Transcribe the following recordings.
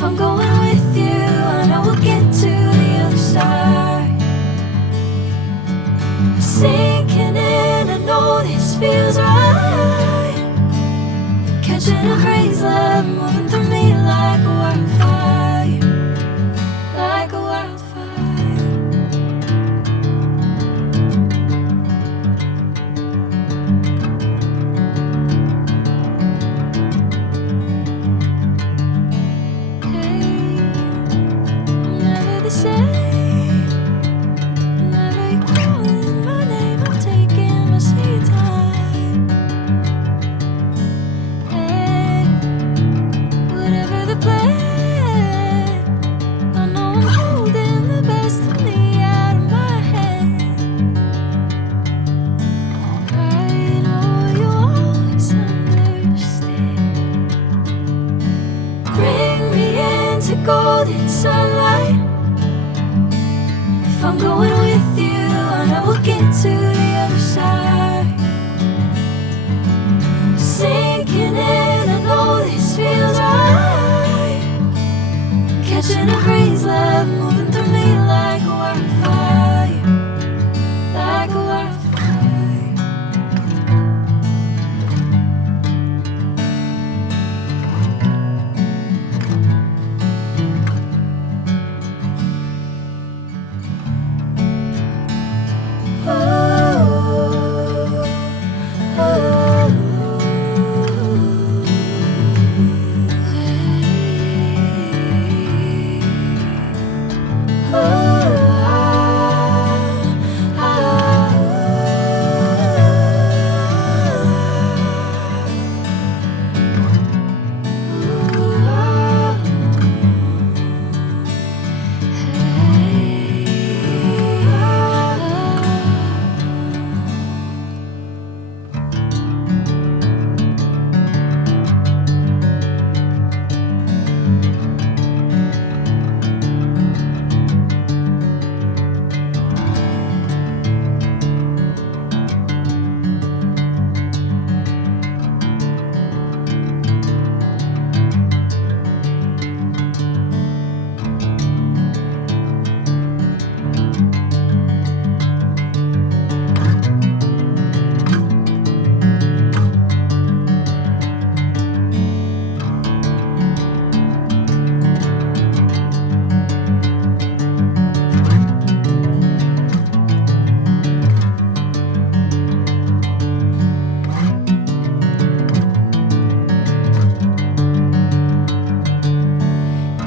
If I'm going with you, I know we'll get to the other side. Sinking in, I know this feels right. Catching a crazy love, moving through me like a wildfire, like a wildfire. Hey, I'm never the same. Whenever you're calling my name, I'm taking my sweet time. Hey, whatever the plan, I know I'm holding the best of me out of my hand. I know you'll always understand. Bring me into golden sunlight. If I'm going with you, I know we'll get to the other side. Sinking in, I know this feels right. Catching a crazy love, moving through me like a wildfire, like a wildfire.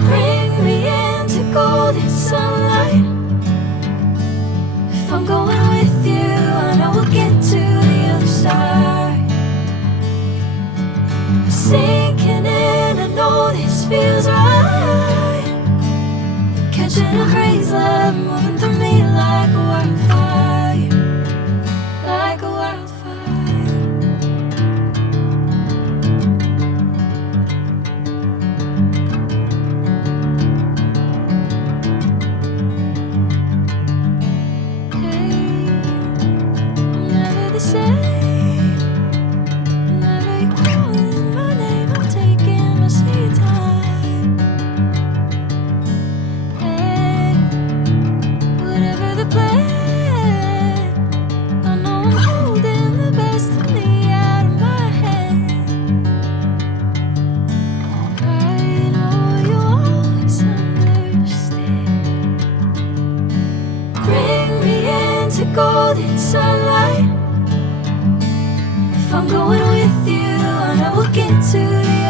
Bring me into golden sunlight. If I'm going with you, I know we'll get to the other side. Sinking in, I know this feels right. Catching a crazy love, moving through me like a wildfire, like a wildfire. Hey, I'm never the same. Whenever you're calling my name, I'm taking my sweet time. Hey, whatever the plan, I know I'm holding the best of me out of my hand. I know you'll always understand. Bring me into golden sunlight. If I'm going with you, I know we'll get to the